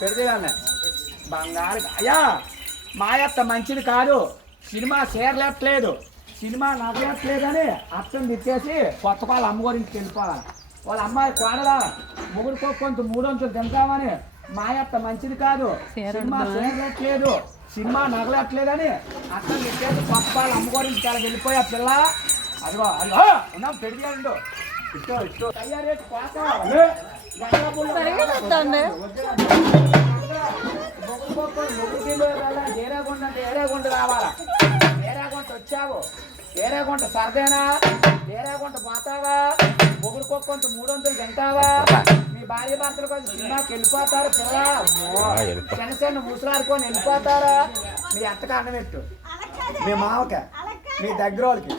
పెడిదిగానే బంగారు అయ్యా మాయత్త మంచిది కాదు. సినిమా చేరలేట్లేదు, సినిమా నవ్వట్లేదని అర్థం తిట్టేసి కొత్త వాళ్ళ అమ్మ గురించి వెళ్ళిపోవాలి. వాళ్ళ అమ్మాయి కోడలా ముగ్గురికో కొంత 300 తింటామని మాయత్త మంచిది కాదు, సినిమా చేరలేట్లేదు, సినిమా నగలట్లేదని అర్థం తిట్టేసి కొత్త వాళ్ళ అమ్మ గురించి అలా వెళ్ళిపోయా పిల్ల. అదిగో అదిగో ఉన్నాం పెడిగాడు ఇష్టం ఇష్టం తయారీ ఏరేగుంట రావాలా. ఏరేగుంట వచ్చావు, ఏరేగుంట సరదేనా, ఏరేగుంట పోతావా, మొగుడుకో కొంత 300 తింటావా, మీ భార్య భర్తలు కొంచెం సినిమాకి వెళ్ళిపోతారు పిల్ల. చిన్న చిన్న ముసలాడుకొని వెళ్ళిపోతారా. మీ అత్తకు అన్నం పెట్టు, మీ మామక, మీ దగ్గర వాళ్ళకి.